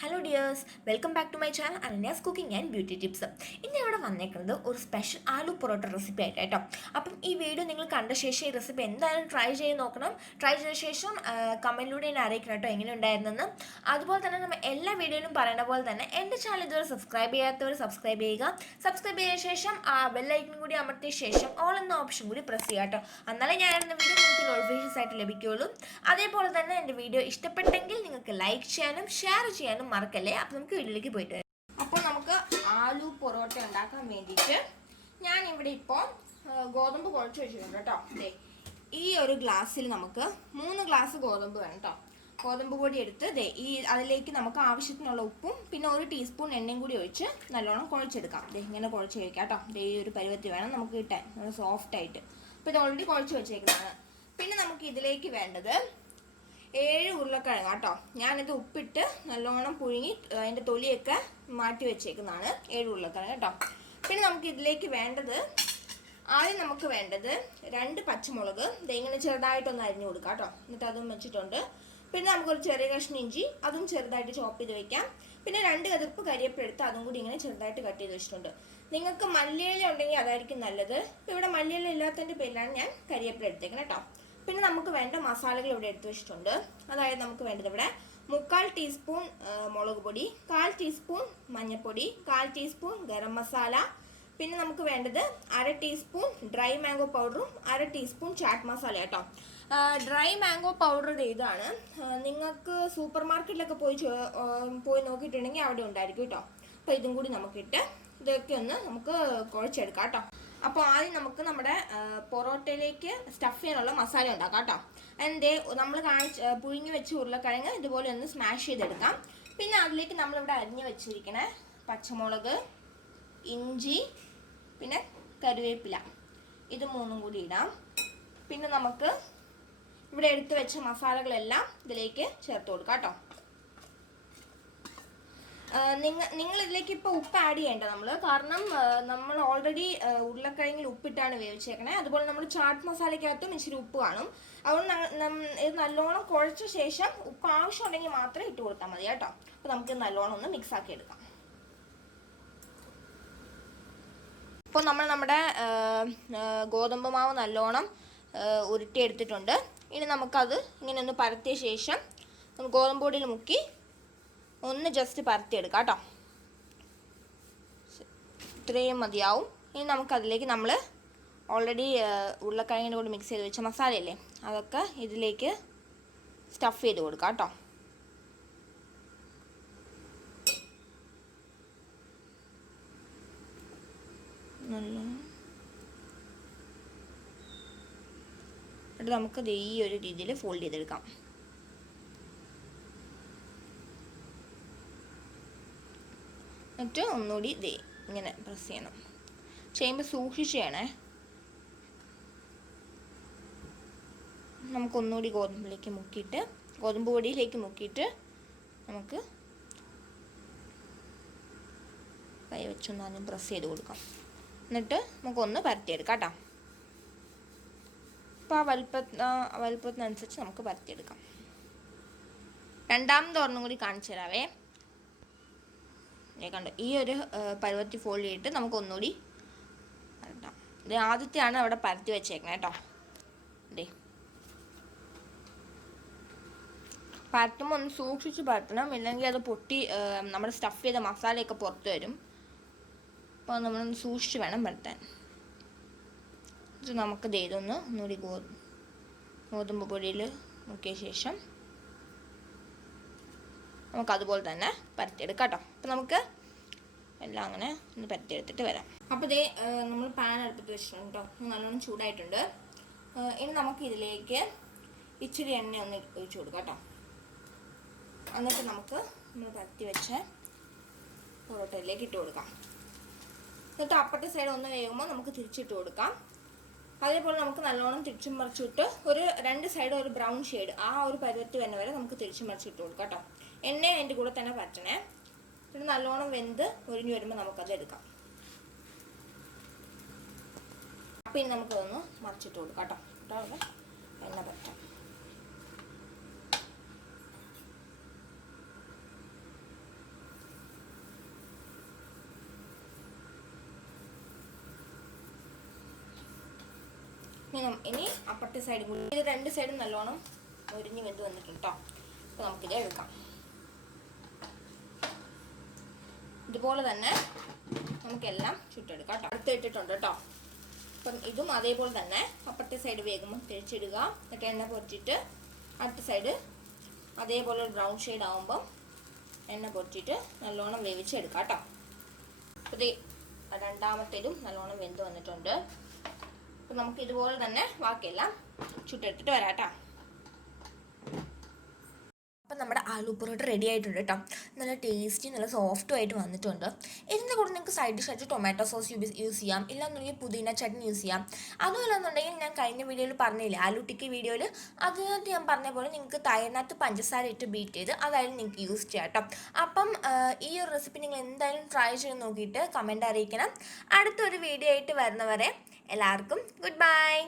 Hello dears, welcome back to my channel Ananya's Cooking and Beauty Tips. ഇന്ന് ഇവിടെ വന്നേക്കുന്നത് ഒരു സ്പെഷ്യൽ ആലു പൊറോട്ട റെസിപ്പി ആയിട്ട് കേട്ടോ. അപ്പം ഈ വീഡിയോ നിങ്ങൾ കണ്ട ശേഷം ഈ റെസിപ്പി എന്തായാലും ട്രൈ ചെയ്ത് നോക്കണം. ട്രൈ ചെയ്ത ശേഷം കമൻറ്റിലൂടെ എന്നെ അറിയിക്കണം കേട്ടോ എങ്ങനെ ഉണ്ടായിരുന്നെന്ന്. അതുപോലെ തന്നെ നമ്മൾ എല്ലാ വീഡിയോയിലും പറയുന്ന പോലെ തന്നെ എൻ്റെ ചാനൽ ഇതുവരെ സബ്സ്ക്രൈബ് ചെയ്യാത്തവർ സബ്സ്ക്രൈബ് ചെയ്യുക. സബ്സ്ക്രൈബ് ചെയ്ത ശേഷം ആ ബെല്ലൈക്കൺ കൂടി അമർത്തിയ ശേഷം ഓൾ എന്ന ഓപ്ഷൻ കൂടി പ്രസ് ചെയ്യുക കേട്ടോ. എന്നാലേ ഞാൻ ഇടുന്ന വീഡിയോ നിങ്ങൾക്ക് നോട്ടിഫിക്കേഷൻസ് ആയിട്ട് ലഭിക്കുകയുള്ളൂ. അതേപോലെ തന്നെ എൻ്റെ വീഡിയോ ഇഷ്ടപ്പെട്ടെങ്കിൽ നിങ്ങൾക്ക് ലൈക്ക് ചെയ്യാനും ഷെയർ ചെയ്യാനും മറക്കല്ലേ. അപ്പം നമുക്ക് വീട്ടിലേക്ക് പോയിട്ട് വരാം. അപ്പോൾ നമുക്ക് ആലു പൊറോട്ട ഉണ്ടാക്കാൻ വേണ്ടിയിട്ട് ഞാനിവിടെ ഇപ്പോൾ ഗോതമ്പ് കുഴച്ച് വെച്ചിട്ടുണ്ട് കേട്ടോ. അതെ, ഈ ഒരു ഗ്ലാസ്സിൽ നമുക്ക് 3 ഗ്ലാസ് ഗോതമ്പ് വേണം കേട്ടോ. ഗോതമ്പ് പൊടി എടുത്ത് അതിലേക്ക് നമുക്ക് ആവശ്യത്തിനുള്ള ഉപ്പും പിന്നെ 1 ടീസ്പൂൺ എണ്ണയും കൂടി ഒഴിച്ച് നല്ലോണം കുഴച്ചെടുക്കാം. ഇങ്ങനെ കുഴച്ച് കഴിക്കാം കേട്ടോ. ഈ ഒരു പരുവത്തിൽ വേണം നമുക്ക് കിട്ടാൻ, സോഫ്റ്റായിട്ട്. അപ്പോൾ ഇത് ഓൾറെഡി കുഴച്ച് വെച്ചേക്കുന്നതാണ്. പിന്നെ നമുക്ക് ഇതിലേക്ക് വേണ്ടത് 7 ഉരുളക്കിഴങ്ങ് കേട്ടോ. ഞാനിത് ഉപ്പിട്ട് നല്ലോണം പുഴുങ്ങി അതിൻ്റെ തൊലിയൊക്കെ മാറ്റി വെച്ചേക്കുന്നതാണ്. 7 ഉരുളക്കിഴങ്ങ് കേട്ടോ. പിന്നെ നമുക്ക് ഇതിലേക്ക് വേണ്ടത് ആദ്യം നമുക്ക് വേണ്ടത് 2 പച്ചമുളക് ഇങ്ങനെ ചെറുതായിട്ടൊന്ന് അരിഞ്ഞു കൊടുക്കാം കേട്ടോ. എന്നിട്ട് അതും വെച്ചിട്ടുണ്ട്. പിന്നെ നമുക്കൊരു ചെറിയ കഷ്ണം ഇഞ്ചി, അതും ചെറുതായിട്ട് ചോപ്പ് ചെയ്ത് വെക്കാം. പിന്നെ 2 കതിർപ്പ് കരിയേപ്പില എടുത്ത് അതും കൂടി ഇങ്ങനെ ചെറുതായിട്ട് കട്ട് ചെയ്ത് വെച്ചിട്ടുണ്ട്. നിങ്ങൾക്ക് മല്ലിയില ഉണ്ടെങ്കിൽ അതായിരിക്കും നല്ലത്. ഇവിടെ മല്ലിയില ഇല്ലാത്തതിൻ്റെ പേരിലാണ് ഞാൻ കരിയേപ്പില എടുത്തേക്കുന്നത് കേട്ടോ. പിന്നെ നമുക്ക് വേണ്ട മസാലകൾ ഇവിടെ എടുത്ത് വെച്ചിട്ടുണ്ട്. അതായത് നമുക്ക് വേണ്ടത് ഇവിടെ 3/4 ടീസ്പൂൺ മുളക് പൊടി, 1/4 ടീസ്പൂൺ മഞ്ഞൾപ്പൊടി, 1/4 ടീസ്പൂൺ ഗരം മസാല. പിന്നെ നമുക്ക് വേണ്ടത് 1/2 ടീസ്പൂൺ ഡ്രൈ മാംഗോ പൗഡറും 1/2 ടീസ്പൂൺ ചാറ്റ് മസാല കേട്ടോ. ഡ്രൈ മാംഗോ പൗഡർ ഇതാണ്. നിങ്ങൾക്ക് സൂപ്പർ മാർക്കറ്റിലൊക്കെ പോയി നോക്കിയിട്ടുണ്ടെങ്കിൽ അവിടെ ഉണ്ടായിരിക്കും കേട്ടോ. അപ്പോൾ ഇതും കൂടി നമുക്കിട്ട് ഇതൊക്കെ ഒന്ന് നമുക്ക് കുഴച്ചെടുക്കാം കേട്ടോ. അപ്പോൾ ആദ്യം നമുക്ക് നമ്മുടെ പൊറോട്ടയിലേക്ക് സ്റ്റഫ് ചെയ്യാനുള്ള മസാല ഉണ്ടാക്കാം കേട്ടോ. അതിൻ്റെ നമ്മൾ പുഴുങ്ങി വെച്ച ഉരുളക്കിഴങ്ങ് ഇതുപോലെ ഒന്ന് സ്മാഷ് ചെയ്തെടുക്കാം. പിന്നെ അതിലേക്ക് നമ്മളിവിടെ അരിഞ്ഞ് വെച്ചിരിക്കണ പച്ചമുളക്, ഇഞ്ചി, പിന്നെ കറിവേപ്പില, ഇത് 3ഉം കൂടി ഇടാം. പിന്നെ നമുക്ക് ഇവിടെ എടുത്ത് വെച്ച മസാലകളെല്ലാം ഇതിലേക്ക് ചേർത്ത് കൊടുക്കാം കേട്ടോ. നിങ്ങൾ ഇതിലേക്ക് ഇപ്പോൾ ഉപ്പ് ആഡ് ചെയ്യേണ്ട കാരണം നമ്മൾ ഓൾറെഡി ഉരുളക്കിഴങ്ങിൽ ഉപ്പിട്ടാണ് വേവിച്ചേക്കണേ. അതുപോലെ നമ്മൾ ചാട്ട് മസാലയ്ക്കകത്തും ഇച്ചിരി ഉപ്പ് കാണും. അതുകൊണ്ട് ഇത് നല്ലോണം കുഴച്ച ശേഷം ഉപ്പ് ആവശ്യമുണ്ടെങ്കിൽ മാത്രമേ ഇട്ട് കൊടുത്താൽ മതി കേട്ടോ. അപ്പോൾ നമുക്ക് നല്ലോണം ഒന്ന് മിക്സ് ആക്കി എടുക്കാം. ഇപ്പോൾ നമ്മുടെ ഗോതമ്പ് മാവ് നല്ലോണം ഉരുട്ടിയെടുത്തിട്ടുണ്ട്. ഇനി നമുക്കത് ഇങ്ങനെ ഒന്ന് പരത്തിയ ശേഷം ഗോതമ്പ് പൊടിയിൽ മുക്കി ഒന്ന് ജസ്റ്റ് പരത്തിയെടുക്കാം കേട്ടോ. ഇത്രയും മതിയാവും. ഇനി നമുക്കതിലേക്ക് നമ്മൾ ഓൾറെഡി ഉരുളക്കിഴങ്ങിൻ്റെ കൂടെ മിക്സ് ചെയ്ത് വെച്ച മസാലയല്ലേ, അതൊക്കെ ഇതിലേക്ക് സ്റ്റഫ് ചെയ്ത് കൊടുക്കാം കേട്ടോ. എന്നിട്ട് നമുക്കത് ഈ ഒരു രീതിയിൽ ഫോൾഡ് ചെയ്തെടുക്കാം. എന്നിട്ട് ഒന്നുകൂടി ഇങ്ങനെ പ്രസ് ചെയ്യണം. ചെയ്യുമ്പോൾ സൂക്ഷിച്ച് ചെയ്യണേ. നമുക്കൊന്നുകൂടി ഗോതമ്പ് പൊടിയിലേക്ക് മുക്കിയിട്ട് നമുക്ക് കൈ വെച്ചൊന്ന് ആദ്യം പ്രസ് ചെയ്ത് കൊടുക്കാം. എന്നിട്ട് നമുക്കൊന്ന് പരത്തിയെടുക്കാം കേട്ടോ. അപ്പോൾ ആ വലുപ്പത്തിനനുസരിച്ച് നമുക്ക് പരത്തിയെടുക്കാം. രണ്ടാമത് ഒരെണ്ണം കൂടി കാണിച്ചു തരാവേ. കണ്ടോ, ഈ ഒരു പരുവത്തി ഫോൾഡ് ചെയ്തിട്ട് നമുക്ക് ഒന്നുകൂടി പരത്താം. ഇത് ആദ്യത്തെയാണ് അവിടെ പരത്തി വെച്ചേക്കണേ കേട്ടോ. പരത്തുമ്പോൾ ഒന്ന് സൂക്ഷിച്ച് പരത്തണം, ഇല്ലെങ്കിൽ അത് പൊട്ടി നമ്മുടെ സ്റ്റഫ് ചെയ്ത മസാലയൊക്കെ പുറത്ത് വരും. അപ്പോൾ നമ്മളൊന്ന് സൂക്ഷിച്ച് വേണം പരത്താൻ. ഇത് നമുക്ക് ഒന്നുകൂടി ഗോതമ്പ് പൊടിയിൽ മുക്കിയ ശേഷം നമുക്കതുപോലെ തന്നെ പരത്തിയെടുക്കാം കേട്ടോ. അപ്പം നമുക്ക് എല്ലാം അങ്ങനെ ഒന്ന് പരത്തിയെടുത്തിട്ട് വരാം. അപ്പോൾ നമ്മൾ പാൻ എടുത്തിട്ട് വെച്ചിട്ടുണ്ട് കേട്ടോ. നല്ലോണം ചൂടായിട്ടുണ്ട്. ഇനി നമുക്ക് ഇതിലേക്ക് ഇച്ചിരി എണ്ണ ഒന്ന് ഒഴിച്ചു കൊടുക്കാം കേട്ടോ. എന്നിട്ട് നമുക്ക് നമ്മൾ പരത്തി വെച്ച പൊറോട്ടയിലേക്ക് ഇട്ട് കൊടുക്കാം. എന്നിട്ട് അപ്പുറത്തെ സൈഡ് ഒന്ന് വേകുമ്പോൾ നമുക്ക് തിരിച്ചിട്ട് കൊടുക്കാം. അതേപോലെ നമുക്ക് നല്ലോണം തിരിച്ചും മറിച്ചിട്ട് ഒരു 2 സൈഡ് ഒരു ബ്രൗൺ ഷെയ്ഡ് ആ ഒരു പരുവത്തി തന്നെ വരെ നമുക്ക് തിരിച്ചും മറിച്ചിട്ട് കൊടുക്കാം കേട്ടോ. എണ്ണ അതിൻ്റെ കൂടെ തന്നെ പറ്റണേ. പിന്നെ നല്ലോണം വെന്ത് ഒരിഞ്ഞു വരുമ്പോൾ നമുക്കത് എടുക്കാം. അപ്പോൾ ഇനി നമുക്കതൊന്ന് മറിച്ചിട്ട് കൊടുക്കാം കേട്ടോ. എണ്ണ പറ്റാം. ഇനി അപ്പുറത്തെ സൈഡ് കൂടി ഇത് 2 സൈഡും നല്ലോണം മുരിഞ്ഞ് വെന്ത് വന്നിട്ടുണ്ട് കേട്ടോ. അപ്പോൾ നമുക്കിത് എടുക്കാം. ഇതുപോലെ തന്നെ നമുക്കെല്ലാം ചുട്ടെടുക്കാം കേട്ടോ. അടുത്ത് ഇട്ടിട്ടുണ്ട് കേട്ടോ. അപ്പം ഇതും അതേപോലെ തന്നെ അപ്പുറത്തെ സൈഡ് വേഗം തിരിച്ചിടുക. എന്നിട്ട് എണ്ണ പൊരിച്ചിട്ട് അടുത്ത സൈഡ് അതേപോലെ ഒരു ബ്രൗൺ ഷെയ്ഡ് ആകുമ്പം എണ്ണ പൊരിച്ചിട്ട് നല്ലോണം വേവിച്ചെടുക്കാം കേട്ടോ. അപ്പോൾ രണ്ടാമത്തേതും നല്ലോണം വെന്ത് വന്നിട്ടുണ്ട്. അപ്പോൾ നമുക്ക് ഇതുപോലെ തന്നെ ബാക്കിയെല്ലാം ചുട്ടെടുത്തിട്ട് വരാം കേട്ടോ. അപ്പം നമ്മുടെ ആലു പൊറോട്ട റെഡി ആയിട്ടുണ്ട് കേട്ടോ. നല്ല ടേസ്റ്റി നല്ല സോഫ്റ്റും ആയിട്ട് വന്നിട്ടുണ്ട്. ഇതിൻ്റെ കൂടെ നിങ്ങൾക്ക് സൈഡ് ഡിഷായിട്ട് ടൊമാറ്റോ സോസ് യൂസ് ചെയ്യാം, ഇല്ലാന്നുണ്ടെങ്കിൽ പുതിന ചട്നി യൂസ് ചെയ്യാം. അതുമല്ലെന്നുണ്ടെങ്കിൽ ഞാൻ കഴിഞ്ഞ വീഡിയോയിൽ പറഞ്ഞില്ലേ ആലു ടിക്കി വീഡിയോയിൽ, അതിനകത്ത് ഞാൻ പറഞ്ഞ പോലെ നിങ്ങൾക്ക് തൈരിനകത്ത് പഞ്ചസാര ഇട്ട് ബീറ്റ് ചെയ്ത് അതായാലും നിങ്ങൾക്ക് യൂസ് ചെയ്യാം കേട്ടോ. അപ്പം ഈ ഒരു റെസിപ്പി നിങ്ങൾ എന്തായാലും ട്രൈ ചെയ്ത് നോക്കിയിട്ട് കമൻറ്റ് അറിയിക്കണം. അടുത്തൊരു വീഡിയോ ആയിട്ട് വരുന്നവരെ എല്ലാവർക്കും ഗുഡ് ബൈ.